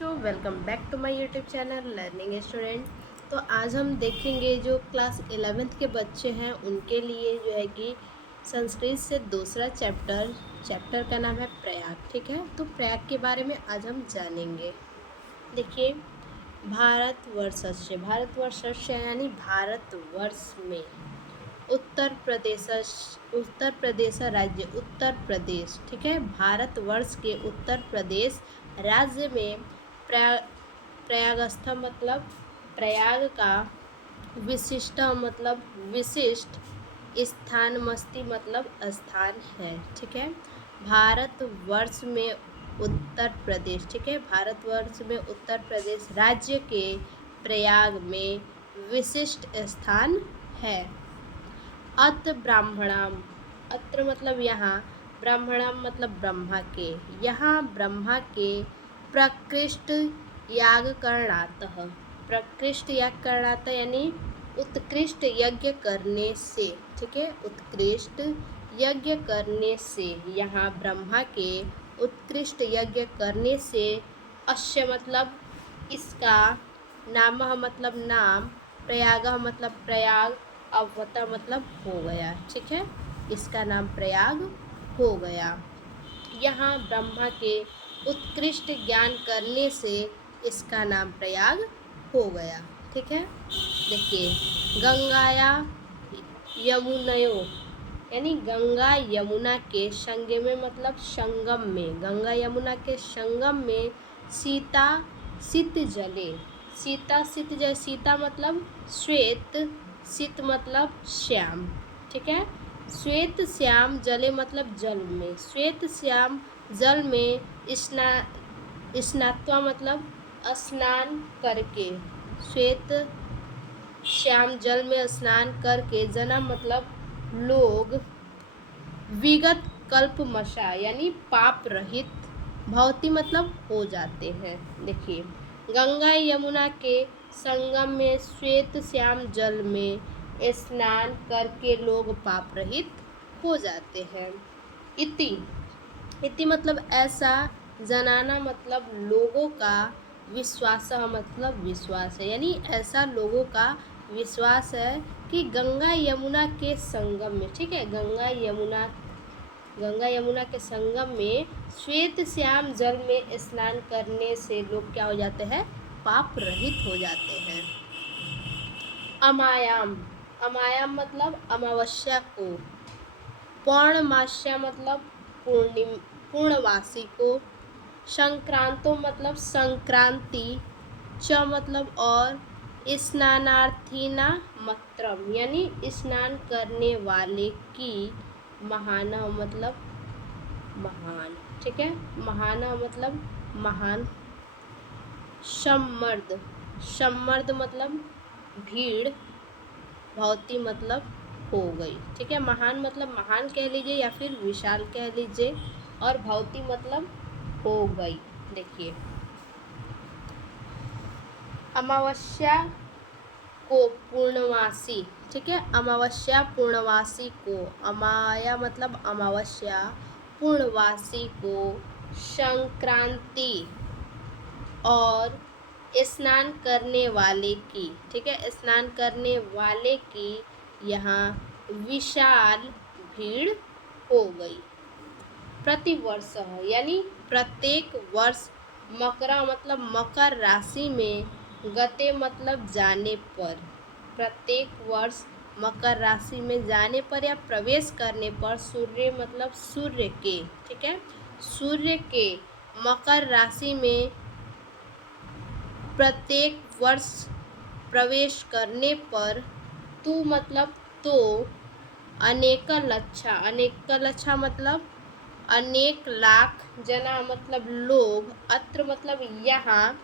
Welcome back to my YouTube channel learning student. तो आज हम देखेंगे जो क्लास 11th के बच्चे हैं उनके लिए जो है कि संस्कृत से दूसरा चैप्टर का नाम है प्रयाग। ठीक है, तो प्रयाग के बारे में आज हम जानेंगे। देखिए, भारतवर्ष यानी भारतवर्ष में उत्तर प्रदेश राज्य उत्तर प्रदेश, ठीक है, भारतवर्ष के उत्तर प्रदेश राज्य में प्रयाग प्रयागस्थ मतलब प्रयाग का विशिष्ट मतलब विशिष्ट स्थान मस्ती मतलब स्थान है। ठीक है, भारतवर्ष में उत्तर प्रदेश, ठीक है, भारतवर्ष में उत्तर प्रदेश राज्य के प्रयाग में विशिष्ट स्थान है। अत ब्राह्मणाम, अत्र मतलब यहाँ, ब्राह्मणाम मतलब ब्रह्मा के, यहाँ ब्रह्मा के प्रकृष्ट याग करणातः, प्रकृष्ट याग करणातः यानी उत्कृष्ट यज्ञ करने से, ठीक है, उत्कृष्ट यज्ञ करने से, यहाँ ब्रह्मा के उत्कृष्ट यज्ञ करने से, अश्य मतलब इसका, नामः मतलब नाम, प्रयागः मतलब प्रयाग, अवता मतलब हो गया। ठीक है, इसका नाम प्रयाग हो गया। यहाँ ब्रह्मा के उत्कृष्ट ज्ञान करने से इसका नाम प्रयाग हो गया। ठीक है, देखिए, गंगाया यमुनयो यानी गंगा यमुना के संगमे मतलब संगम में, गंगा यमुना के संगम में सीता सित जले, सीता सित जल, सीता मतलब श्वेत, सित मतलब श्याम, ठीक है, श्वेत श्याम जले मतलब जल में, श्वेत श्याम जल में स्नात्वा मतलब स्नान करके, श्वेत श्याम जल में स्नान करके, जना मतलब लोग, विगत कल्पमशा यानी पाप रहित, भवती मतलब हो जाते हैं। देखिए, गंगा यमुना के संगम में श्वेत श्याम जल में स्नान करके लोग पाप रहित हो जाते हैं। इति, इति मतलब ऐसा, जनाना मतलब लोगों का, विश्वास मतलब विश्वास है, यानी ऐसा लोगों का विश्वास है कि गंगा यमुना के संगम में, ठीक है, गंगा यमुना के संगम में श्वेत श्याम जल में स्नान करने से लोग क्या हो जाते हैं, पाप रहित हो जाते हैं। अमायाम, अमायाम मतलब अमावस्या को, पौर्णमास्या मतलब पूर्णवासी को, संक्रांतो मतलब संक्रांति, च मतलब और, स्नानार्थीना मात्रम यानी स्नान करने वाले की, महाना मतलब महान, ठीक है, महाना मतलब महान, सम्मर्द, सम्मर्द मतलब भीड़, भवती मतलब हो गई, ठीक है, महान मतलब महान कह लीजिए या फिर विशाल कह लीजिए, और भवती मतलब हो गई। देखिए, अमावस्या को पूर्णवासी, ठीक है, अमावस्या पूर्णवासी को, अमाया मतलब अमावस्या, पूर्णवासी को, संक्रांति और स्नान करने वाले की, ठीक है, स्नान करने वाले की यहाँ विशाल भीड़ हो गई। प्रतिवर्ष यानी प्रत्येक वर्ष, मकरा मतलब मकर राशि में, गते मतलब जाने पर, प्रत्येक वर्ष मकर राशि में जाने पर या प्रवेश करने पर, सूर्य मतलब सूर्य के, ठीक है, सूर्य के मकर राशि में प्रत्येक वर्ष प्रवेश करने पर, तू मतलब तो, अनेक लक्षा, अनेक लक्षा मतलब अनेक लाख, जना मतलब लोग, अत्र मतलब यहाँ,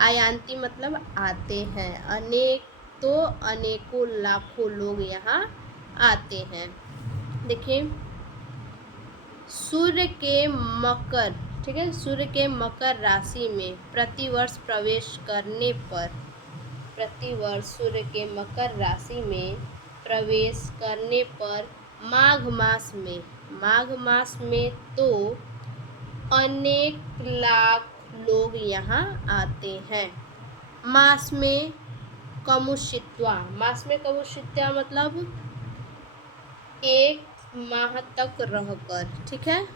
आयांती मतलब आते हैं, अनेक तो अनेकों लाखों लोग यहाँ आते हैं। देखिए, सूर्य के मकर, ठीक है, सूर्य के मकर राशि में प्रतिवर्ष प्रवेश करने पर, प्रतिवर्ष सूर्य के मकर राशि में प्रवेश करने पर, माघ मास में, माघ मास में तो अनेक लाख लोग यहाँ आते हैं। मास में कमुषित्वा, मास में कमुषित्वा मतलब एक माह तक रहकर, ठीक है।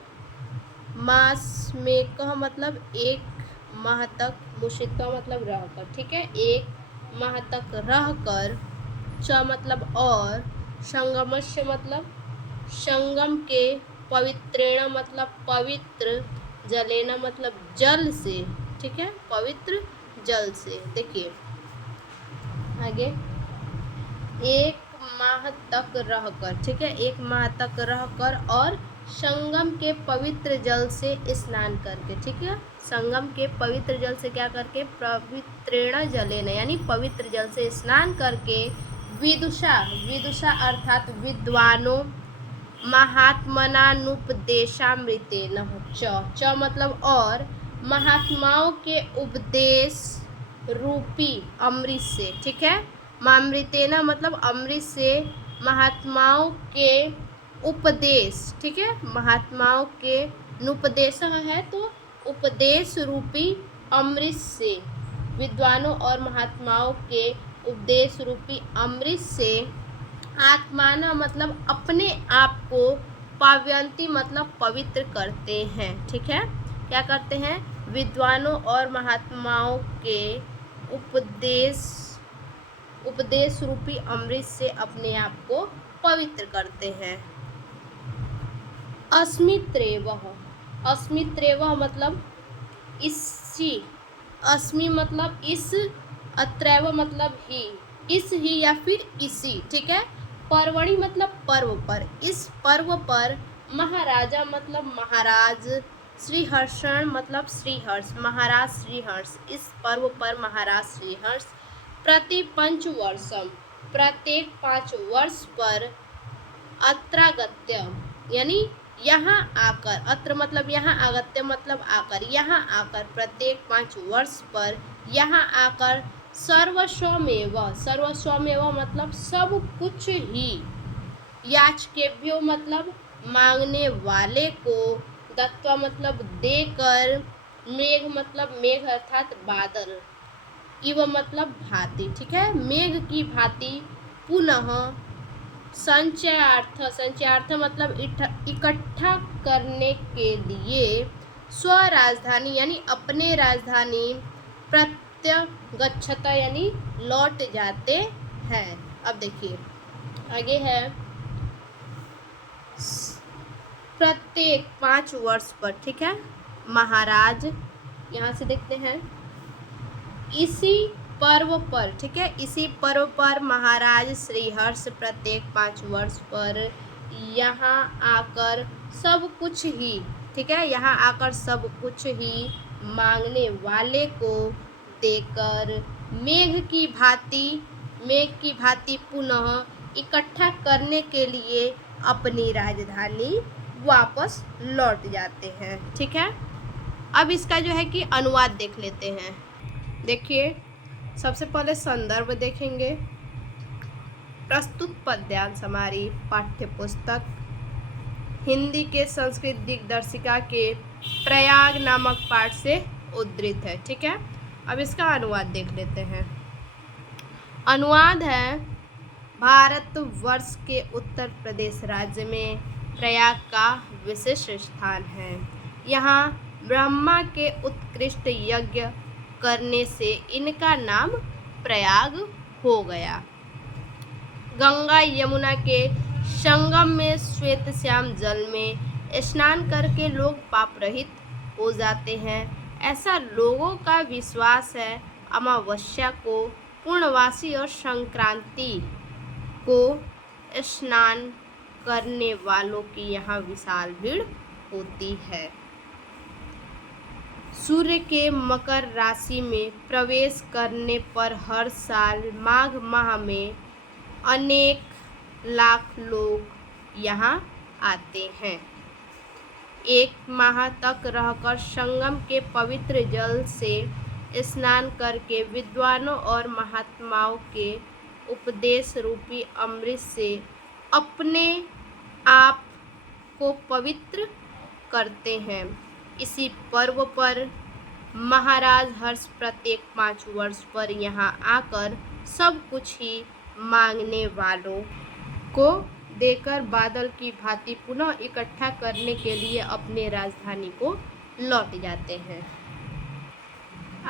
मास में कह मतलब एक माह तक, मुषित्वा मतलब रहकर, ठीक है, एक माह तक रहकर। च मतलब और, संगमस्य मतलब संगम के, पवित्रेण मतलब पवित्र, जलेन मतलब जल से, ठीक है, पवित्र जल से। देखिए आगे, एक माह तक रहकर, ठीक है, एक माह तक रहकर और संगम के पवित्र जल से स्नान करके, ठीक है, संगम के पवित्र जल से क्या करके, पवित्रेण जलेन यानी पवित्र जल से स्नान करके, विदुषा, विदुषा अर्थात विद्वानों, महात्मनानुपदेशामृतेन, च मतलब और, महात्माओं के उपदेश रूपी अमृत से, ठीक है, मामृतेना मतलब अमृत से, महात्माओं के उपदेश, ठीक है, महात्माओं के नुपदेश है तो उपदेश रूपी अमृत से, विद्वानों और महात्माओं के उपदेश रूपी अमृत से, आत्माना मतलब अपने आप को, पावयंती मतलब पवित्र करते हैं, ठीक है, क्या करते हैं, विद्वानों और महात्माओं के उपदेश रूपी अमृत से अपने आप को पवित्र करते हैं। अस्मित्रेवः, अस्मित्रेवः मतलब इसी, अस्मि मतलब इस, अत्रैव मतलब ही, इस ही या फिर इसी, ठीक है, पर्वणि मतलब पर्व पर, इस पर्व पर, महाराजा मतलब महाराज, श्रीहर्षण मतलब श्रीहर्ष, महाराज श्रीहर्ष, इस पर्व पर महाराज श्रीहर्ष, प्रति पंचवर्षम प्रत्येक 5 वर्ष पर, अत्रागत्य यानी यहाँ आकर, अत्र मतलब यहाँ, आगत्य मतलब आकर, यहाँ आकर, प्रत्येक 5 वर्ष पर यहाँ आकर, सर्वस्वमेव, सर्वस्वमेव मतलब सब कुछ ही, याचकेभ्यो मतलब मांगने वाले को, दत्वा मतलब देकर, मेघ मतलब मेघ अर्थात बादल, इव मतलब भांति, ठीक है, मेघ की भांति, पुनः संचयार्थ, संचयार्थ मतलब इकट्ठा करने के लिए, स्वराजधानी यानी अपने राजधानी, प्रत्यगच्छता यानी लौट जाते हैं। अब देखिए आगे है, प्रत्येक 5 वर्ष पर, ठीक है, महाराज, यहाँ से देखते हैं, इसी पर्व पर, ठीक है, इसी पर्व पर महाराज श्रीहर्ष प्रत्येक 5 वर्ष पर यहाँ आकर सब कुछ ही, ठीक है, यहाँ आकर सब कुछ ही मांगने वाले को देकर, मेघ की भांति पुनः इकट्ठा करने के लिए अपनी राजधानी वापस लौट जाते हैं, ठीक है। अब इसका जो है कि अनुवाद देख लेते हैं। देखिए सबसे पहले संदर्भ देखेंगे, प्रस्तुत पद्यांश हमारी पाठ्य पुस्तक हिंदी के संस्कृत दिग्दर्शिका के प्रयाग नामक पाठ से उद्धृत है, ठीक है। अब इसका अनुवाद देख लेते हैं। अनुवाद है, भारतवर्ष के उत्तर प्रदेश राज्य में प्रयाग का विशिष्ट स्थान है। यहाँ ब्रह्मा के उत्कृष्ट यज्ञ करने से इनका नाम प्रयाग हो गया। गंगा यमुना के संगम में श्वेत श्याम जल में स्नान करके लोग पाप रहित हो जाते हैं, ऐसा लोगों का विश्वास है। अमावस्या को पूर्णवासी और संक्रांति को स्नान करने वालों की यहाँ विशाल भीड़ होती है। सूर्य के मकर राशि में प्रवेश करने पर हर साल माघ माह में अनेक लाख लोग यहाँ आते हैं। एक माह तक रहकर संगम के पवित्र जल से स्नान करके विद्वानों और महात्माओं के उपदेश रूपी अमृत से अपने आप को पवित्र करते हैं। इसी पर्व पर महाराज हर्ष प्रत्येक 5 वर्ष पर यहाँ आकर सब कुछ ही मांगने वालों को देकर बादल की भांति पुनः इकट्ठा करने के लिए अपने राजधानी को लौट जाते हैं।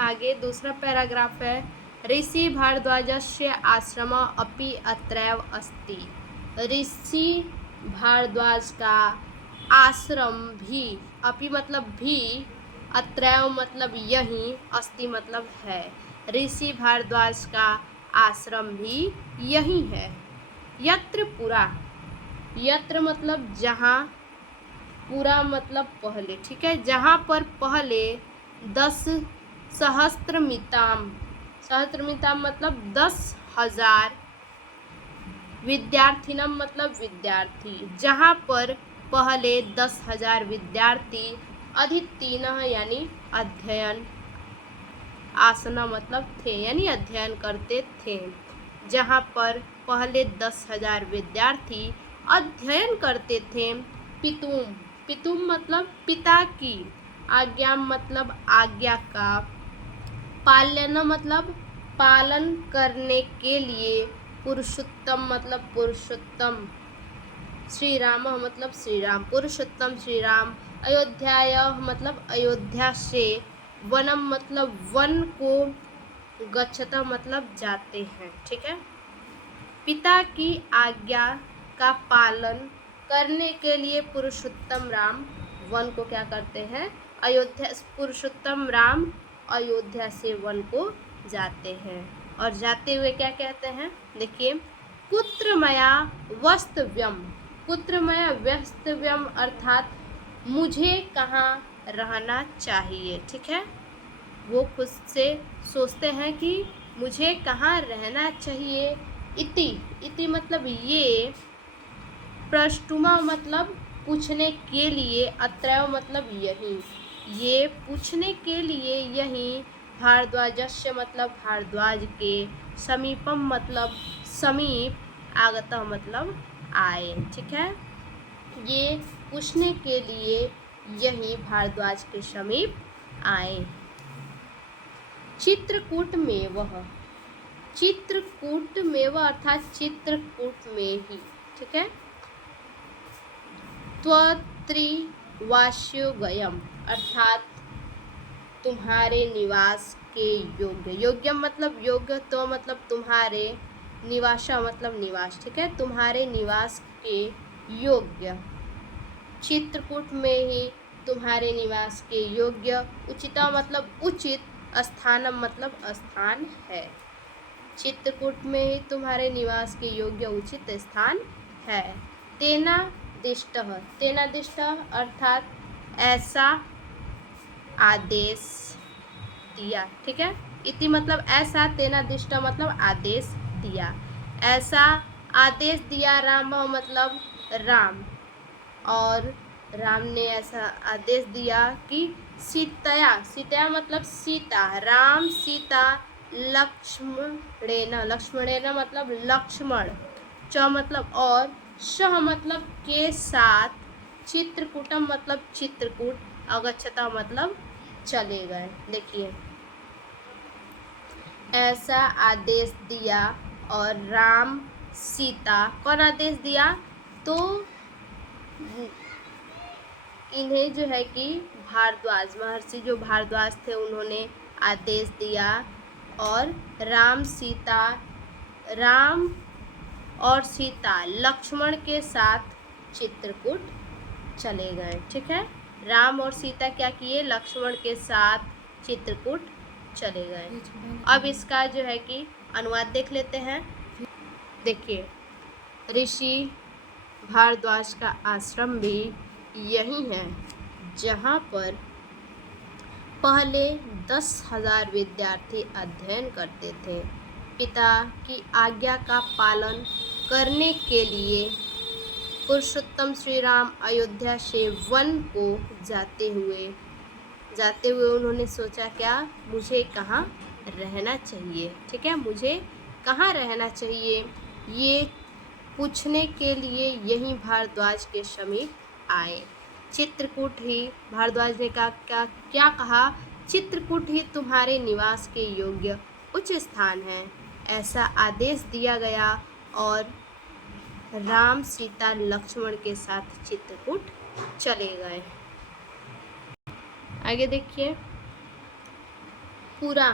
आगे दूसरा पैराग्राफ है, ऋषि भारद्वाजस्य आश्रम अपि अत्रैव अस्ति। ऋषि भारद्वाज का आश्रम भी, अपि मतलब भी, अत्रैव मतलब यही, अस्ति मतलब है। ऋषि भारद्वाज का आश्रम भी यही है। यत्र पुरा, यत्र मतलब जहाँ, पुरा मतलब पहले, ठीक है, जहाँ पर पहले 10 सहस्त्रमिताम, सहस्त्रमिताम मतलब 10,000, विद्यार्थिनम मतलब विद्यार्थी, जहाँ पर पहले 10,000 विद्यार्थी, अधीतीन यानी अध्ययन, आसना मतलब थे यानी अध्ययन करते थे, जहाँ पर पहले 10,000 विद्यार्थी अध्ययन करते थे। पितुम, पितुम मतलब पिता की, आज्ञा मतलब आज्ञा का, पालन मतलब पालन करने के लिए, पुरुषोत्तम मतलब पुरुषोत्तम, श्री राम मतलब श्री राम, पुरुषोत्तम श्री राम, अयोध्याय मतलब अयोध्या से, वनम मतलब वन को, गच्छता मतलब जाते हैं, ठीक है। पिता की आज्ञा का पालन करने के लिए पुरुषोत्तम राम वन को क्या करते हैं, अयोध्या, पुरुषोत्तम राम अयोध्या से वन को जाते हैं। और जाते हुए क्या कहते हैं, देखिए, कुत्र मया वस्तव्यम, कुत्र मया वस्तव्यम अर्थात मुझे कहाँ रहना चाहिए, ठीक है। वो खुद से सोचते हैं कि मुझे कहाँ रहना चाहिए। इति, इति मतलब ये, प्रष्टुमा मतलब पूछने के लिए, अत्रैव मतलब यही, ये पूछने के लिए यही, भारद्वाजस्य मतलब भारद्वाज के, समीपम मतलब समीप, आगतः मतलब आए, ठीक है। ये पूछने के लिए यही भारद्वाज के समीप आए। चित्रकूट में वह, चित्रकूट में वह अर्थात चित्रकूट में ही, ठीक है। त्वत्रिवास्योगयम अर्थात तुम्हारे निवास के योग्य, योग्य मतलब योग्य, तो मतलब तुम्हारे, निवासा मतलब निवास, ठीक है, तुम्हारे निवास के योग्य, चित्रकूट में ही तुम्हारे निवास के योग्य, उचिता मतलब उचित, स्थानम मतलब स्थान है, चित्रकूट में ही तुम्हारे निवास के योग्य उचित स्थान है। तेना दिष्ट, तेना दिष्ट अर्थात ऐसा आदेश दिया, ठीक है। इति मतलब ऐसा, तेना दिष्ट मतलब आदेश दिया, ऐसा आदेश दिया, राम मतलब राम, और राम ने ऐसा आदेश दिया कि सीतया, सीतया मतलब सीता, राम सीता, लक्ष्मणेन, लक्ष्मणेन मतलब लक्ष्मण, च मतलब और, सह मतलब के साथ, चित्रकूटम मतलब चित्रकूट, अगच्छता मतलब चले गए। देखिए, ऐसा आदेश दिया और राम सीता, कौन आदेश दिया, तो इन्हें जो है कि भारद्वाज, महर्षि जो भारद्वाज थे उन्होंने आदेश दिया, और राम सीता, राम और सीता लक्ष्मण के साथ चित्रकूट चले गए, ठीक है। राम और सीता क्या किए, लक्ष्मण के साथ चित्रकूट चले गए। अब इसका जो है कि अनुवाद देख लेते हैं। देखिए, ऋषि भारद्वाज का आश्रम भी यही है जहाँ पर पहले 10,000 विद्यार्थी अध्ययन करते थे। पिता की आज्ञा का पालन करने के लिए पुरुषोत्तम श्री राम अयोध्या से वन को जाते हुए उन्होंने सोचा क्या, मुझे कहाँ रहना चाहिए, ठीक है, मुझे कहाँ रहना चाहिए, ये पूछने के लिए यही भारद्वाज के समीप आए। चित्रकूट ही, भारद्वाज ने क्या कहा चित्रकूट ही तुम्हारे निवास के योग्य उच्च स्थान है, ऐसा आदेश दिया गया और राम सीता लक्ष्मण के साथ चित्रकूट चले गए। आगे देखिए, पुरा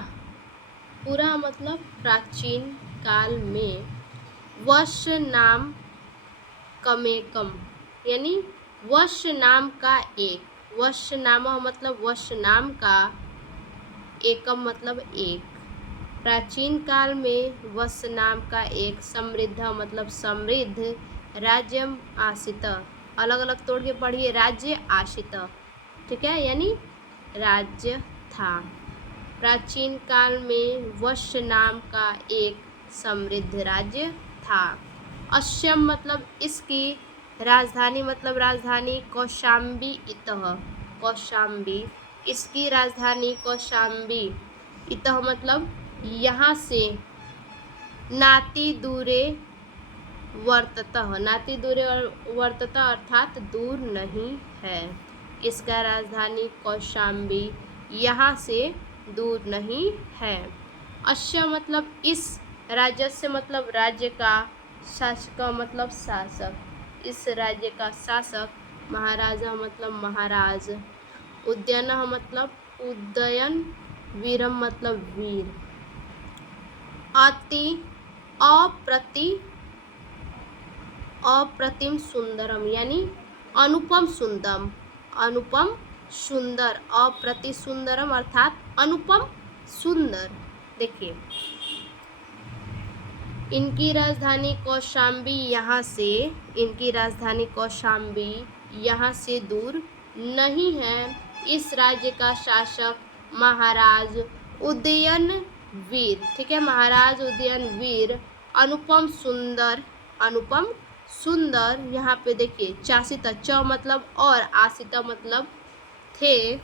पुरा मतलब प्राचीन काल में, वर्ष नाम कमेकम यानी वर्ष नाम का एक, वर्ष नाम मतलब वर्ष नाम का, एकम मतलब एक, प्राचीन काल में वर्ष नाम का एक, समृद्ध मतलब समृद्ध, राज्यम आशित, अलग अलग तोड़ के पढ़िए, राज्य आशित, ठीक है, यानी राज्य था। प्राचीन काल में वश्य नाम का एक समृद्ध राज्य था। अश्यम मतलब इसकी, राजधानी मतलब राजधानी, कौशाम्बी इतः, कौशाम्बी इसकी राजधानी कौशाम्बी, इतः मतलब यहाँ से, नाति दूरे वर्ततः, नाति दूरे वर्ततः अर्थात दूर नहीं है, इसका राजधानी कौशाम्बी यहाँ से दूर नहीं है। अश्य मतलब इस, राजस्य मतलब राज्य का, शासक मतलब शासक, इस राज्य का शासक, महाराजा मतलब महाराज, उद्यान मतलब उदयन, वीरम मतलब वीर, अति अप्रतिम सुंदरम यानी अनुपम सुंदर, अनुपम सुंदर, अप्रति सुंदरम अर्थात अनुपम सुंदर। देखिए, इनकी राजधानी कौशाम्बी यहाँ से, इनकी राजधानी कौशाम्बी यहाँ से दूर नहीं है, इस राज्य का शासक महाराज उदयन वीर, ठीक है, महाराज उदयन वीर, अनुपम सुंदर, अनुपम सुंदर, यहाँ पे देखिए चासित, च मतलब और, आसिता मतलब थे,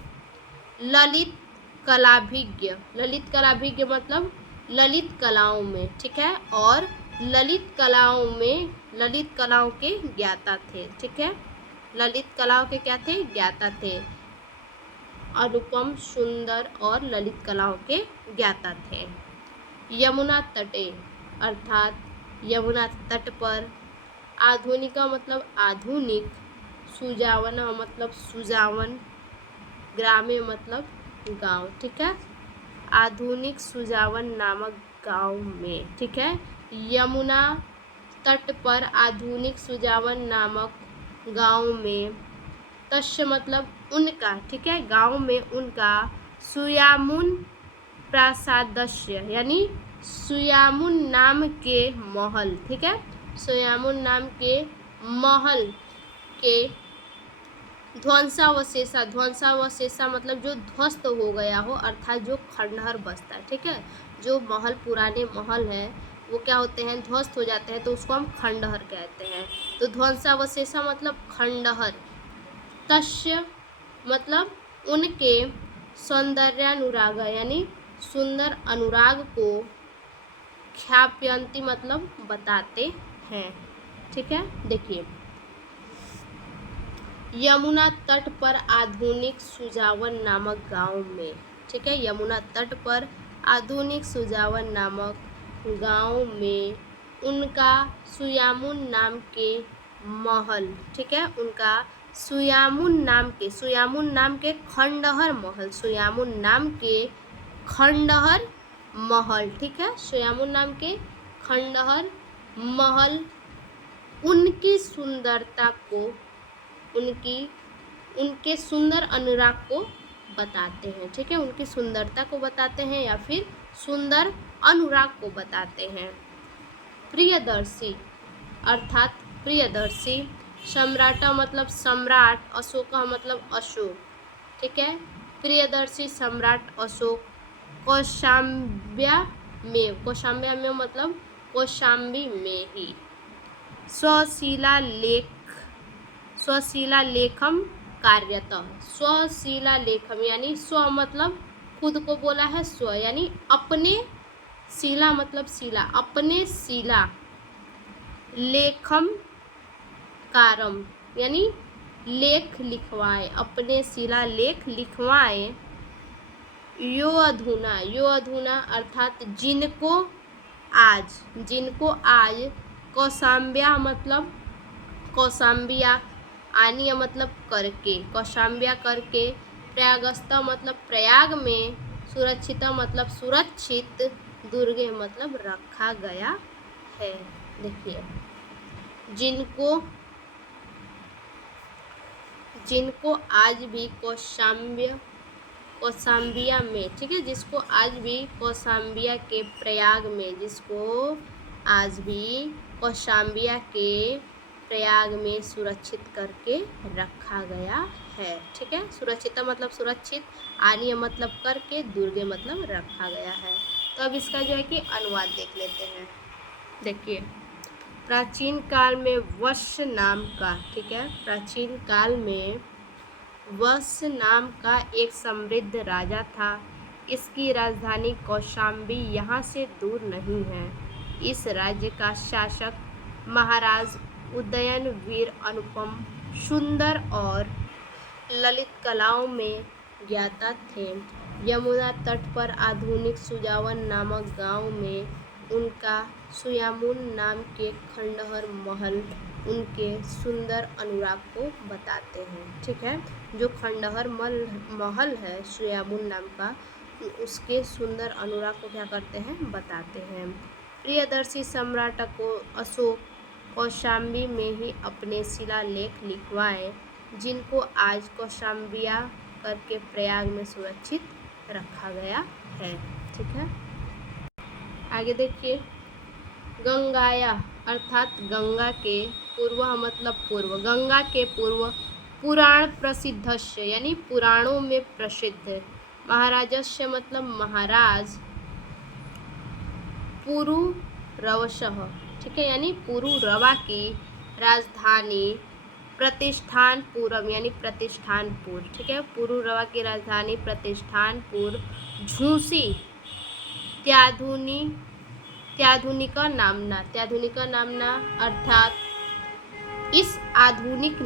ललित कलाभिज्ञ, ललित कलाभिज्ञ मतलब ललित कलाओं में, ठीक है, और ललित कलाओं में, ललित कलाओं के ज्ञाता थे, ठीक है, ललित कलाओं के क्या थे, ज्ञाता थे, अनुपम सुंदर और ललित कलाओं के ज्ञाता थे। यमुना तटे अर्थात यमुना तट पर, आधुनिका मतलब आधुनिक, सुजावन मतलब सुजावन, ग्रामे मतलब गांव, ठीक है, आधुनिक सुजावन नामक गांव में, ठीक है, यमुना तट पर आधुनिक सुजावन नामक गांव में, तस्य मतलब उनका, ठीक है, गांव में उनका, सुयामुन प्रासादस्य यानी सुयामुन नाम के महल, ठीक है, सुयामुन नाम के महल के ध्वंसावशेषा, ध्वंसावशेषा मतलब जो ध्वस्त हो गया हो अर्थात जो खंडहर बसता है, ठीक है, जो महल पुराने महल हैं वो क्या होते हैं, ध्वस्त हो जाते हैं तो उसको हम खंडहर कहते हैं, तो ध्वंसावशेषा मतलब खंडहर, तस्य मतलब उनके, सौंदर्यानुराग यानी सुंदर अनुराग को, ख्याप्यंती मतलब बताते हैं, ठीक है। देखिए, यमुना तट पर आधुनिक सुजावन नामक गांव में, ठीक है, यमुना तट पर आधुनिक सुजावन नामक गांव में उनका सुयामुन नाम के महल, ठीक है, उनका सुयामुन नाम के खंडहर महल, सुयामुन नाम के खंडहर महल, ठीक है, सुयामुन नाम के खंडहर महल उनकी सुंदरता को, उनके सुंदर अनुराग को बताते हैं, ठीक है, उनकी सुंदरता को बताते हैं या फिर सुंदर अनुराग को बताते हैं। प्रियदर्शी अर्थात प्रियदर्शी, सम्राटा मतलब सम्राट, अशोका मतलब अशोक, ठीक है, प्रियदर्शी सम्राट अशोक, कौशाम्ब्या में मतलब कौशाम्बी में ही, स्वशिला लेखम कार्यतः, स्वशिला लेखम यानी स्व मतलब खुद को बोला है, स्व यानी अपने, शिला मतलब शिला, अपने शिला, लेखम कारम यानी लेख लिखवाए, अपने शिला लेख लिखवाए, यो अधुना अर्थात जिनको आज कौशाम्बिया मतलब कौशाम्बिया, आनीय मतलब करके, कौशाम्बिया करके, प्रयागस्थ मतलब प्रयाग में, सुरक्षिता मतलब सुरक्षित, दुर्गे मतलब रखा गया है। देखिए, जिनको आज भी कौशाम्बिया में, ठीक है, जिसको आज भी कौशाम्बिया के प्रयाग में, जिसको आज भी कौशाम्बिया के प्रयाग में सुरक्षित करके रखा गया है। ठीक है, सुरक्षित मतलब सुरक्षित, आनीय मतलब करके, दुर्गे मतलब रखा गया है। तो अब इसका जो है कि अनुवाद देख लेते हैं। देखिए, प्राचीन काल में वत्स नाम का, ठीक है, प्राचीन काल में वत्स नाम का एक समृद्ध राजा था। इसकी राजधानी कौशाम्बी यहाँ से दूर नहीं है। इस राज्य का शासक महाराज उदयन वीर अनुपम, सुंदर और ललित कलाओं में ज्ञाता थे। यमुना तट पर आधुनिक सुजावन नामक गांव में उनका सुयामुन नाम के खंडहर महल उनके सुंदर अनुराग को बताते हैं। ठीक है, जो खंडहर महल है सुयामुन नाम का, उसके सुंदर अनुराग को क्या करते हैं, बताते हैं। प्रियदर्शी सम्राट को अशोक कौशाम्बी में ही अपने शिलालेख लिखवाए, जिनको आज कौशाम्बिया करके प्रयाग में सुरक्षित रखा गया है। ठीक है, आगे देखिए, गंगाया अर्थात गंगा के पूर्व मतलब पूर्व, गंगा के पूर्व पुराण प्रसिद्धस्य यानी पुराणों में प्रसिद्ध, महाराजस्य मतलब महाराज, पुरुरवसः, ठीक है, यानी पुरुरवा की राजधानी प्रतिष्ठानपुरम यानी प्रतिष्ठानपुर, ठीक है, पुरुरवा की राजधानी प्रतिष्ठानपुर, झूसी त्याधुनिका नामना अर्थात इस आधुनिक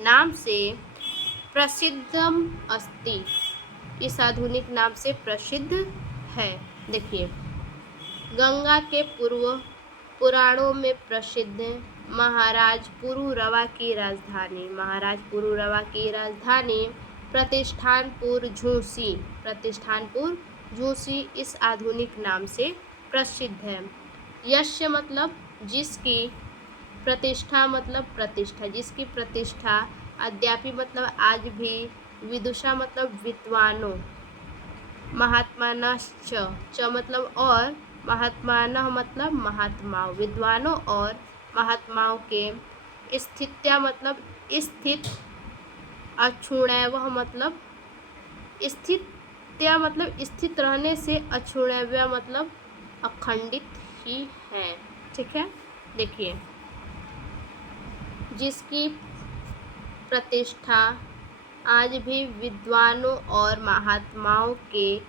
नाम से प्रसिद्धम अस्ति, इस आधुनिक नाम से प्रसिद्ध है। देखिए, गंगा के पूर्व पुराणों में प्रसिद्ध महाराज पुरुरवा की राजधानी प्रतिष्ठानपुर झूसी इस आधुनिक नाम से प्रसिद्ध है। यस्य मतलब जिसकी, प्रतिष्ठा मतलब प्रतिष्ठा, जिसकी प्रतिष्ठा, अद्यापि मतलब आज भी, विदुषा मतलब विद्वानों, महात्मानश्च च मतलब और, महात्मानः मतलब महात्माओं, विद्वानों और महात्माओं के, स्थित्या मतलब स्थित, अक्षुण्यवः मतलब स्थित्या मतलब स्थित रहने से, अक्षुण्यव्य मतलब अखंडित ही है। ठीक है, देखिए, जिसकी प्रतिष्ठा आज भी विद्वानों और महात्माओं के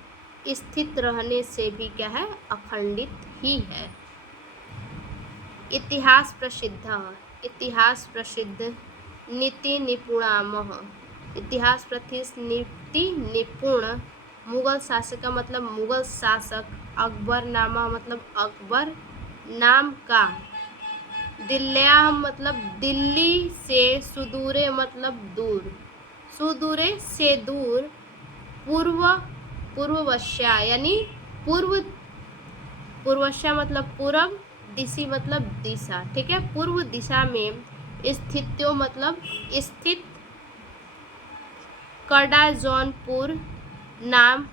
स्थित रहने से भी क्या है, अखंडित ही है। इतिहास प्रसिद्ध नीति निपुणामः, इतिहास प्रसिद्ध नीति निपुण, मुगल शासक का मतलब मुगल शासक, अकबर नामा मतलब अकबर नाम का, दिल्ल्या मतलब दिल्ली से, सुदूरे मतलब दूर, सुदूरे से दूर, पूर्ववश्या यानी पूर्ववश्या मतलब पूर्व, दिशि मतलब दिशा, ठीक है, पूर्व दिशा में, स्थित्यो मतलब स्थित, कड़ा जौनपुर नाम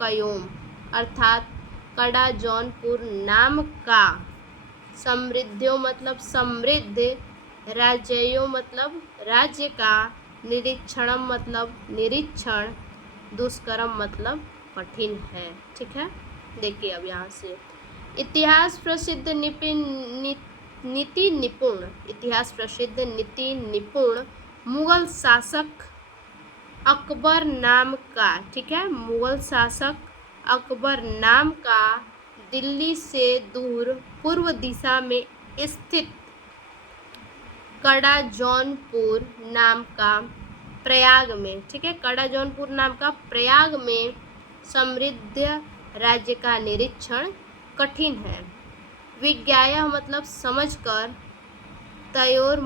कयोम अर्थात कड़ा जौनपुर नाम का, समृद्धियों मतलब समृद्ध, राज्यों मतलब राज्य का, निरीक्षणम मतलब निरीक्षण, दुष्करम मतलब कठिन है। ठीक है, देखिए अब यहाँ से इतिहास प्रसिद्ध नीति निपुण, इतिहास प्रसिद्ध नीति निपुण मुगल शासक अकबर नाम का, ठीक है, मुगल शासक अकबर नाम का, दिल्ली से दूर पूर्व दिशा में स्थित कड़ा जौनपुर नाम का, प्रयाग में, ठीक है, कड़ा जौनपुर नाम का प्रयाग में समृद्ध राज्य का निरीक्षण कठिन है। विज्ञाय मतलब समझकर, तयोर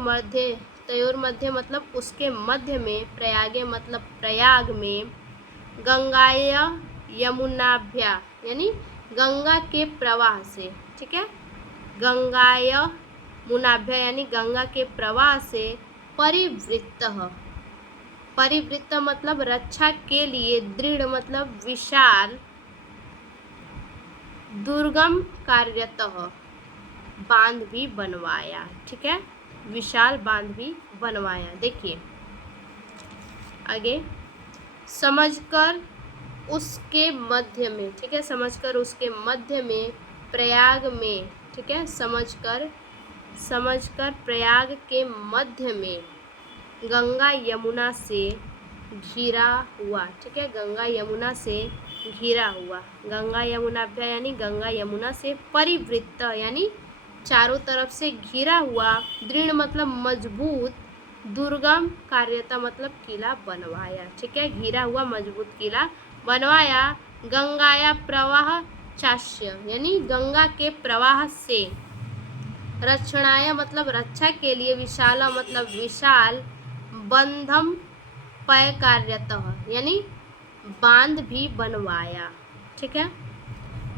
मध्य मतलब उसके मध्य में, प्रयागे मतलब प्रयाग में, गंगाय यमुनाभ्या यानी गंगा के प्रवाह से, ठीक है, गंगाय मुनाभ्या यानी गंगा के प्रवाह से, परिवृत्त मतलब रक्षा के लिए, दृढ़ मतलब विशाल, दुर्गम कार्यतः बांध भी बनवाया, ठीक है, विशाल बांध भी बनवाया। देखिए आगे, समझकर उसके मध्य में, ठीक है, समझकर उसके मध्य में, प्रयाग में, ठीक है, समझकर प्रयाग के मध्य में, गंगा यमुना से घिरा हुआ, ठीक है, गंगा यमुना से घिरा हुआ, गंगा यमुनाभ्या यानी गंगा यमुना से, परिवृत्त यानी चारों तरफ से घिरा हुआ, दृढ़ मतलब मजबूत, दुर्गम कार्यता मतलब किला बनवाया, ठीक है, घिरा हुआ मजबूत किला बनवाया, गंगाया प्रवाह चास्य यानी गंगा के प्रवाह से, रक्षणाय मतलब रक्षा के लिए, विशाला मतलब विशाल, बंधम पय कार्यतः यानी बांध भी बनवाया, ठीक है,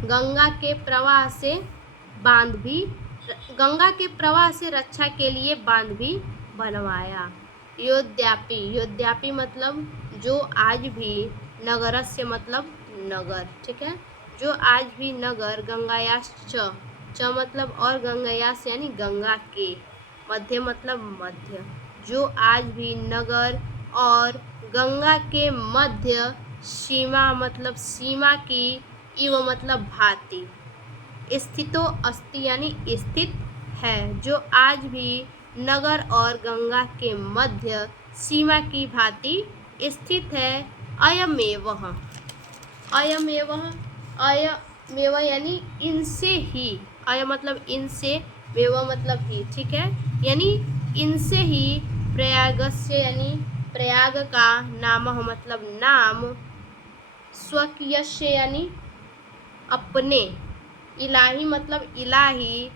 गंगा के प्रवाह से बांध भी, गंगा के प्रवाह से रक्षा के लिए बांध भी बनवाया। योद्यापि मतलब जो आज भी, नगरस्य मतलब नगर, ठीक है, जो आज भी नगर, गंगायाश्च मतलब और, गंगायास यानी गंगा के, मध्य मतलब मध्य, जो आज भी नगर और गंगा के मध्य, सीमा मतलब सीमा की, इव मतलब भांति, स्थितो अस्ति यानी स्थित है, जो आज भी नगर और गंगा के मध्य सीमा की भांति स्थित है, अयमेवः, अयमेव यानी इनसे ही, अय मतलब इनसे, मेव मतलब ही, ठीक है, यानी इनसे ही, प्रयागस्य यानी प्रयाग का, नामः मतलब नाम, स्वकीयस्य यानी अपने, इलाही मतलब इलाही,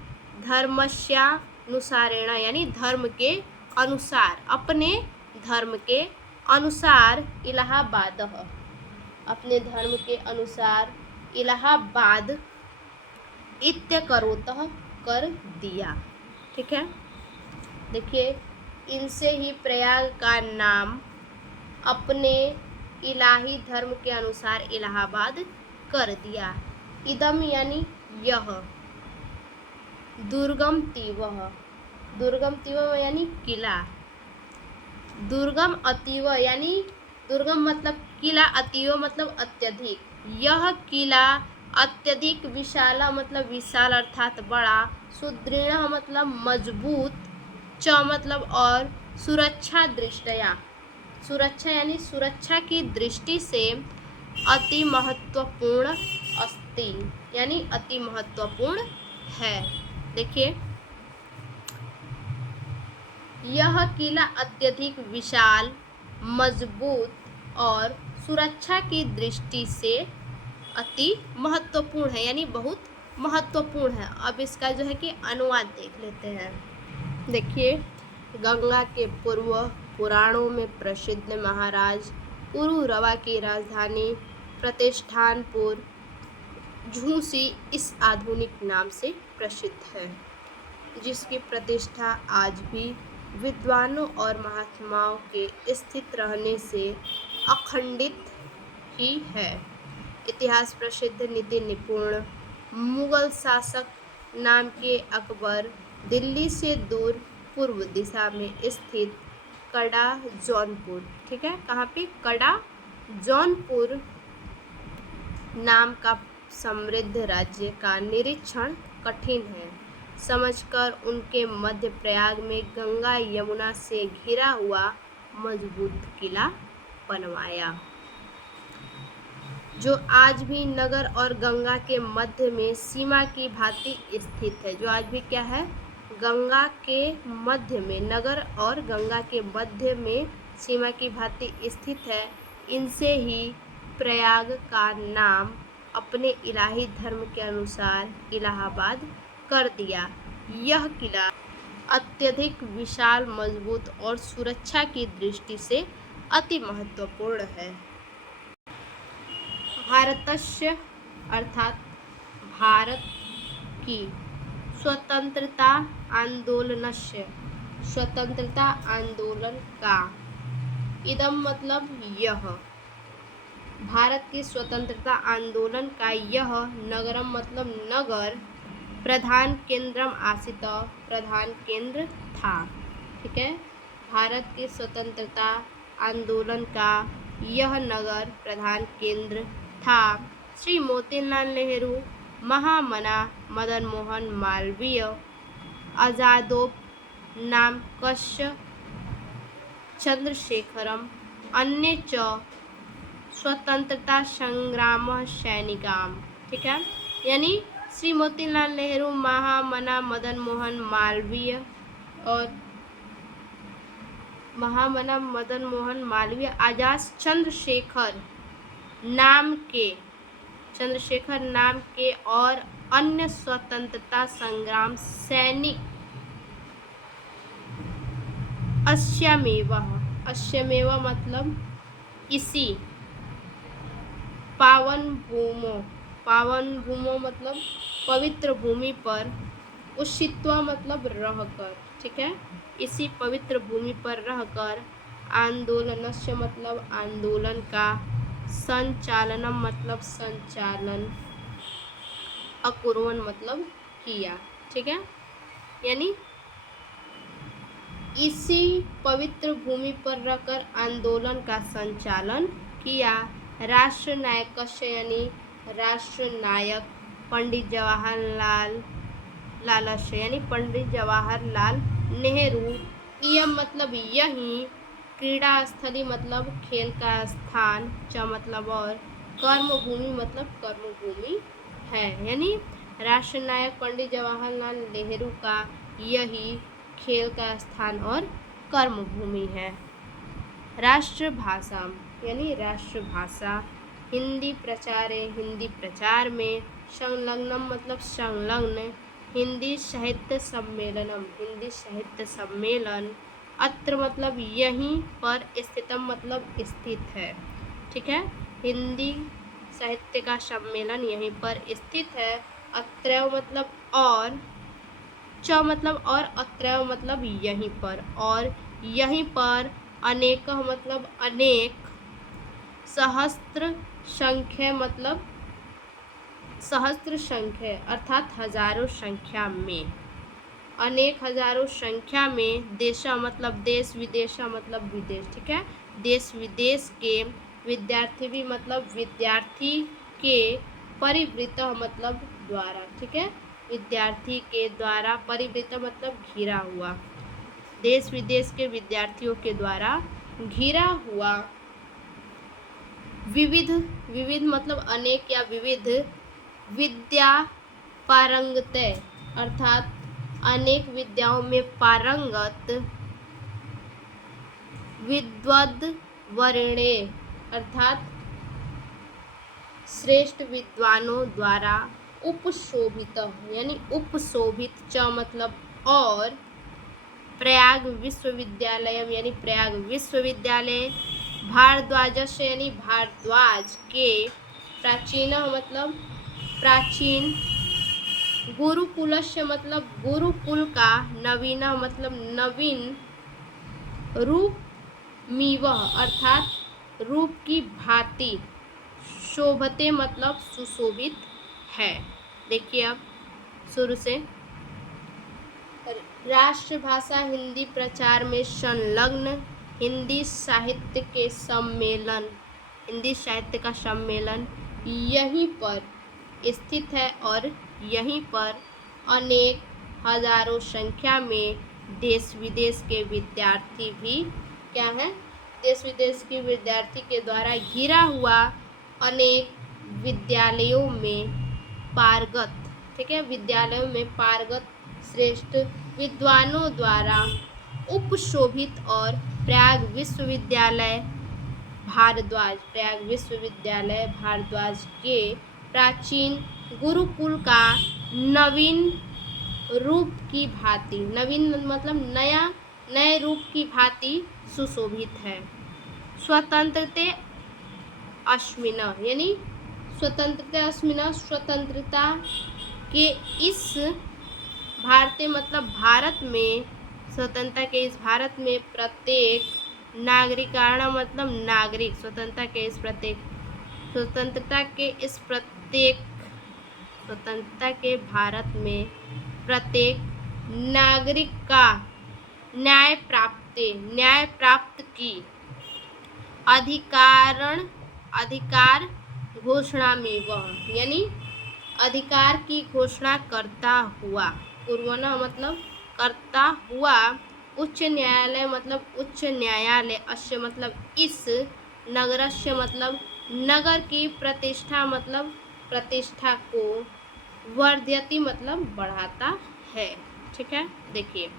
धर्मस्यानुसारेण यानी धर्म के अनुसार, अपने धर्म के अनुसार, इलाहाबाद अपने धर्म के अनुसार, इलाहाबाद, इत्यकरोतः कर दिया, ठीक है, देखिए इनसे ही प्रयाग का नाम अपने इलाही धर्म के अनुसार इलाहाबाद कर दिया। इदम यानी यह, दुर्गम तीव यानी किला, दुर्गम अतीव यानी दुर्गम मतलब किला, अतीव मतलब अत्यधिक, यह किला अत्यधिक, विशाला मतलब विशाल अर्थात बड़ा, सुदृढ़ मतलब मजबूत, च मतलब और, सुरक्षा दृष्टया, सुरक्षा यानी सुरक्षा की दृष्टि से, अति महत्वपूर्ण अस्ति यानी अति महत्वपूर्ण है। देखिए यह किला अत्यधिक विशाल, मजबूत और सुरक्षा की दृष्टि से अति महत्वपूर्ण है, यानी बहुत महत्वपूर्ण है। अब इसका जो है कि अनुवाद देख लेते हैं। देखिए, गंगा के पूर्व पुराणों में प्रसिद्ध महाराज पुरुरवा की राजधानी प्रतिष्ठानपुर झूसी इस आधुनिक नाम से प्रसिद्ध है, जिसकी प्रतिष्ठा आज भी विद्वानों और महात्माओं के स्थित रहने से अखंडित ही है। इतिहास प्रसिद्ध नीति निपुण मुगल शासक नाम के अकबर दिल्ली से दूर पूर्व दिशा में स्थित कड़ा जौनपुर, ठीक है, कहाँ पे, कड़ा जौनपुर नाम का समृद्ध राज्य का निरीक्षण कठिन है, समझकर उनके मध्य प्रयाग में गंगा यमुना से घिरा हुआ मजबूत किला बनवाया, जो आज भी नगर और गंगा के मध्य में सीमा की भांति स्थित है, जो आज भी क्या है, गंगा के मध्य में, नगर और गंगा के मध्य में सीमा की भांति स्थित है। इनसे ही प्रयाग का नाम अपने इलाही धर्म के अनुसार इलाहाबाद कर दिया। यह किला अत्यधिक विशाल, मजबूत और सुरक्षा की दृष्टि से अति महत्वपूर्ण है। भारतस्य अर्थात भारत की स्वतंत्रता आंदोलनस्य, स्वतंत्रता आंदोलन का, इदम मतलब यह, भारत की स्वतंत्रता आंदोलन का यह नगरम मतलब नगर, प्रधान केंद्रम आसित, प्रधान केंद्र था। ठीक है, भारत की स्वतंत्रता आंदोलन का यह नगर प्रधान केंद्र था। श्री मोतीलाल नेहरू, महामना मदन मोहन मालवीय, आजादोपनामकस्य चंद्रशेखरम अन्य च स्वतंत्रता संग्राम सैनिकाम। ठीक है, यानी श्री मोतीलाल नेहरू, महामना मदन मोहन मालवीय और महामना मदन मोहन मालवीय, आजाद चंद्रशेखर नाम के और अन्य स्वतंत्रता संग्राम सैनिक अश्यमेव मतलब इसी पावन भूमो मतलब पवित्र भूमि पर, उषित्वा मतलब रहकर। ठीक है, इसी पवित्र भूमि पर रहकर, आंदोलनस्य मतलब आंदोलन का, संचालनम मतलब संचालन, अकुर्वन् मतलब किया। ठीक है, यानी इसी पवित्र भूमि पर रहकर आंदोलन का संचालन किया। राष्ट्र नायकस्य यानी राष्ट्र नायक पंडित जवाहरलाल यानी पंडित जवाहरलाल नेहरू, इयम मतलब यही, क्रीड़ा स्थली मतलब खेल का स्थान, च मतलब और, कर्मभूमि मतलब कर्मभूमि है। यानी राष्ट्र नायक पंडित जवाहरलाल नेहरू का यही खेल का स्थान और कर्मभूमि है। राष्ट्रभाषा यानी राष्ट्रभाषा, हिंदी प्रचारे, हिंदी प्रचार में, संलग्नम मतलब संलग्न, हिंदी साहित्य सम्मेलनम, हिंदी साहित्य सम्मेलन, अत्र मतलब यहीं पर, स्थितम मतलब स्थित है। ठीक है, हिंदी साहित्य का सम्मेलन यहीं पर स्थित है। अत्रैव मतलब और, च मतलब और, अत्रैव मतलब यहीं पर, और यहीं पर, अनेक मतलब अनेक, सहस्त्र संख्या मतलब सहस्त्र संख्या अर्थात हजारों संख्या में, अनेक हजारों संख्या में, देशा मतलब देश, विदेशा मतलब विदेश। ठीक है, देश विदेश के, विद्यार्थी भी मतलब विद्यार्थी के, परिवृत मतलब द्वारा। ठीक है, विद्यार्थी के द्वारा, परिवृत मतलब घिरा हुआ, देश विदेश के विद्यार्थियों के द्वारा घिरा हुआ, विविध मतलब अनेक या विविध, विद्या पारंगत अर्थात अनेक विद्याओं में पारंगत, विद्वद वर्णे अर्थात श्रेष्ठ विद्वानों द्वारा, उपशोभित यानी उपशोभित, च मतलब और, प्रयाग विश्वविद्यालय यानी प्रयाग विश्वविद्यालय, भारद्वाजस्य यानी भारद्वाज के, प्राचीन मतलब प्राचीन, गुरुकुलस्य मतलब गुरुकुल का, नवीन मतलब नवीन, रूपमिव अर्थात रूप की भांति, शोभते मतलब सुशोभित है। देखिए अब शुरू से, राष्ट्रभाषा हिंदी प्रचार में संलग्न, हिंदी साहित्य के सम्मेलन, हिंदी साहित्य का सम्मेलन यहीं पर स्थित है, और यहीं पर अनेक हजारों संख्या में देश विदेश के विद्यार्थी भी क्या है, देश विदेश के विद्यार्थी के द्वारा घिरा हुआ, अनेक विद्यालयों में पारगत। ठीक है, विद्यालयों में पारगत श्रेष्ठ विद्वानों द्वारा उपशोभित और प्रयाग विश्वविद्यालय भारद्वाज, प्रयाग विश्वविद्यालय भारद्वाज के प्राचीन गुरुकुल का नवीन रूप की भांति, नवीन मतलब नया, नए रूप की भांति सुशोभित है। स्वतंत्रता अश्मिना यानी स्वतंत्रता अश्मिना, स्वतंत्रता के इस भारतीय मतलब भारत में, स्वतंत्रता के इस भारत में प्रत्येक नागरिकाना मतलब नागरिक, स्वतंत्रता के इस प्रत्येक, स्वतंत्रता के इस प्रत्येक, स्वतंत्रता के भारत में प्रत्येक नागरिक का न्याय प्राप्त की अधिकार घोषणा में वह, यानी अधिकार की घोषणा करता हुआ, पूर्वना मतलब करता हुआ, उच्च न्यायालय मतलब उच्च न्यायालय, अस्य मतलब इस, नगरस्य मतलब नगर की प्रतिष्ठा मतलब प्रतिष्ठा को, वर्धयति मतलब बढ़ाता है। ठीक है, देखिए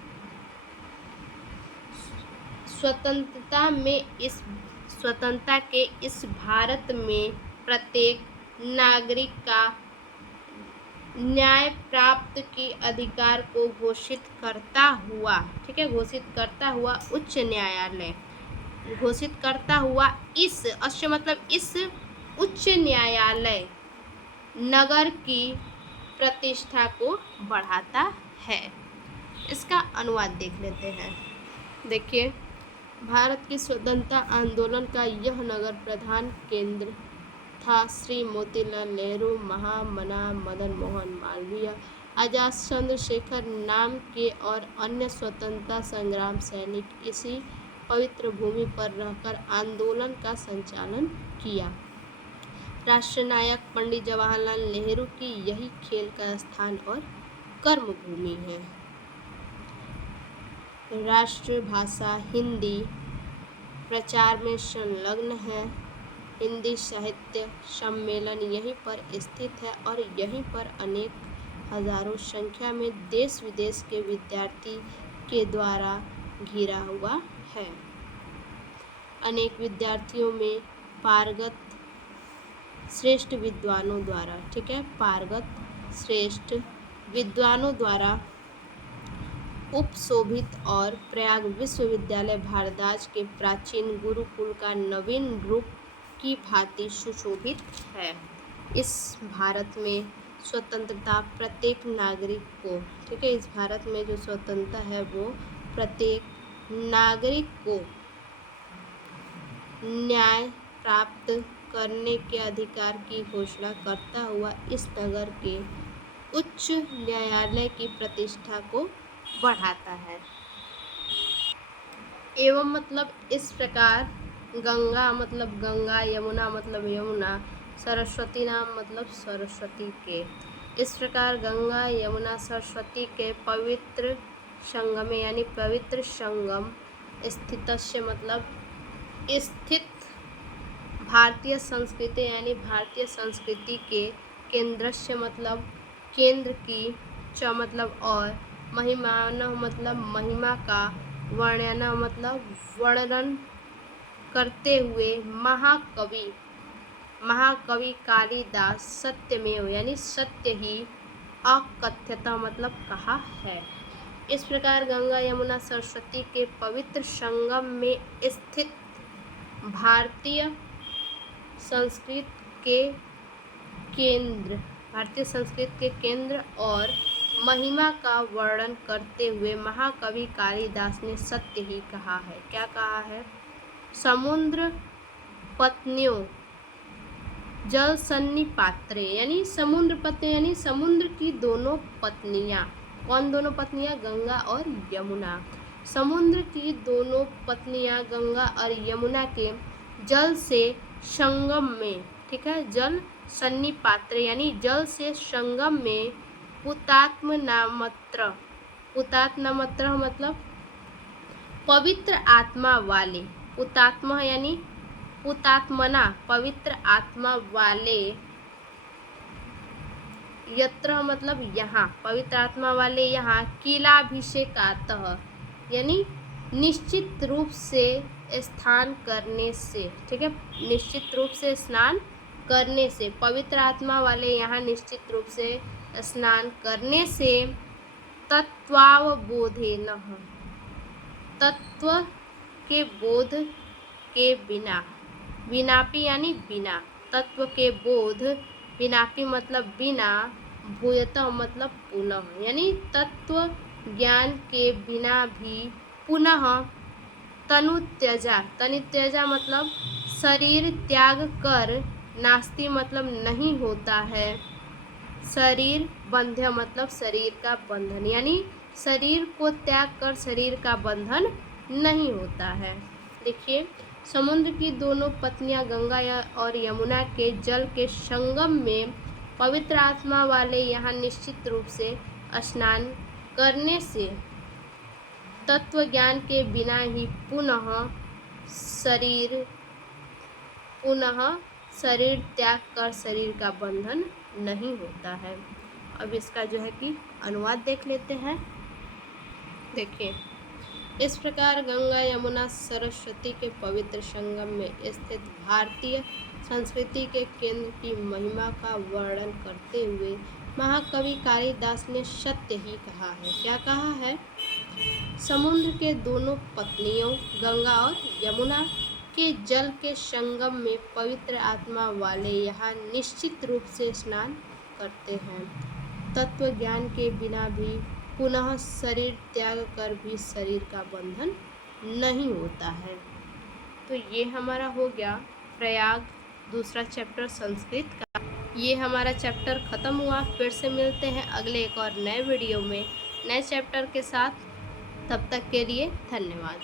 स्वतंत्रता के इस भारत में प्रत्येक नागरिक का न्याय प्राप्त की अधिकार को घोषित करता हुआ, ठीक है, घोषित करता हुआ उच्च न्यायालय, घोषित करता हुआ इस, अश्य मतलब इस उच्च न्यायालय नगर की प्रतिष्ठा को बढ़ाता है। इसका अनुवाद देख लेते हैं। देखिए, भारत की स्वतंत्रता आंदोलन का यह नगर प्रधान केंद्र था श्री मोतीलाल नेहरू, महामना मदन मोहन मालवीय, आजाद चंद्रशेखर नाम के और अन्य स्वतंत्रता संग्राम सैनिक इसी पवित्र भूमि पर रहकर आंदोलन का संचालन किया। राष्ट्रनायक पंडित जवाहरलाल नेहरू की यही खेल का स्थान और कर्मभूमि है। राष्ट्रभाषा हिंदी, प्रचार में संलग्न है। हिंदी साहित्य सम्मेलन यहीं पर स्थित है और यहीं पर अनेक हजारों संख्या में देश विदेश के विद्यार्थी के द्वारा घिरा हुआ है। अनेक विद्यार्थियों में पारंगत श्रेष्ठ विद्वानों द्वारा, ठीक है, पारंगत श्रेष्ठ विद्वानों द्वारा उपशोभित और प्रयाग विश्वविद्यालय भारद्वाज के प्राचीन गुरुकुल का नवीन रूप की भांति सुशोभित है। इस भारत में स्वतंत्रता प्रत्येक नागरिक को, ठीक है, इस भारत में जो स्वतंत्रता है वो प्रत्येक नागरिक को न्याय प्राप्त करने के अधिकार की घोषणा करता हुआ इस नगर के उच्च न्यायालय की प्रतिष्ठा को बढ़ाता है। एवं मतलब इस प्रकार गंगा मतलब गंगा, यमुना मतलब यमुना, सरस्वती नाम मतलब सरस्वती के, इस प्रकार गंगा यमुना सरस्वती के पवित्र संगम यानी पवित्र संगम स्थितस्य मतलब स्थित भारतीय संस्कृति यानी भारतीय संस्कृति के केंद्रस्य मतलब केंद्र की, च मतलब और, महिमान मतलब महिमा का, वर्णन मतलब वर्णन करते हुए महाकवि कालिदास सत्यमेव यानी सत्य ही अकथ्यता मतलब कहा है। इस प्रकार गंगा यमुना सरस्वती के पवित्र संगम में स्थित भारतीय संस्कृति के केंद्र और महिमा का वर्णन करते हुए महाकवि कालिदास ने सत्य ही कहा है। क्या कहा है? समुद्र पत्नियों जल सन्निपात्रे यानी समुद्र पत्नी यानी समुद्र की दोनों पत्नियां। कौन दोनों पत्नियां? गंगा और यमुना। समुद्र की दोनों पत्नियां गंगा और यमुना के जल से संगम में, ठीक है, जल सन्निपात्रे यानी जल से संगम में पुतात्म नामत्र मतलब पवित्र आत्मा वाले, पुतात्मा यानी पुतात्मना पवित्र आत्मा वाले, यत्र मतलब यहाँ, पवित्र आत्मा वाले यहाँ किलाभिषेकातः यानी निश्चित रूप से स्नान करने से, ठीक है, निश्चित रूप से स्नान करने से, पवित्र आत्मा वाले यहाँ निश्चित रूप से स्नान करने से तत्वावबोधेन, तत्व के बोध के बिना, विनापी यानी बिना, तत्व के बोध, विनापी मतलब बिना, भूयतः मतलब पुनः, यानी तत्व ज्ञान के बिना भी पुनः तनुत्यजा, तनुत्यजा मतलब शरीर त्याग कर, नास्ति मतलब नहीं होता है, शरीर बंध्य मतलब शरीर का बंधन, यानी शरीर को त्याग कर शरीर का बंधन नहीं होता है। देखिए, समुद्र की दोनों पत्नियां गंगा और यमुना के जल के संगम में पवित्र आत्मा वाले यहाँ निश्चित रूप से स्नान करने से तत्व ज्ञान के बिना ही पुनः शरीर त्याग कर शरीर का बंधन नहीं होता है। अब इसका जो है कि अनुवाद देख लेते हैं। देखिए, इस प्रकार गंगा यमुना सरस्वती के पवित्र संगम में स्थित भारतीय संस्कृति के केंद्र की महिमा का वर्णन करते हुए महाकवि कालिदास ने सत्य ही कहा है। क्या कहा है? समुद्र के दोनों पत्नियों गंगा और यमुना के जल के संगम में पवित्र आत्मा वाले यहाँ निश्चित रूप से स्नान करते हैं। तत्व ज्ञान के बिना भी पुनः शरीर त्याग कर भी शरीर का बंधन नहीं होता है। तो ये हमारा हो गया प्रयाग दूसरा चैप्टर संस्कृत का। ये हमारा चैप्टर ख़त्म हुआ। फिर से मिलते हैं अगले एक और नए वीडियो में नए चैप्टर के साथ। तब तक के लिए धन्यवाद।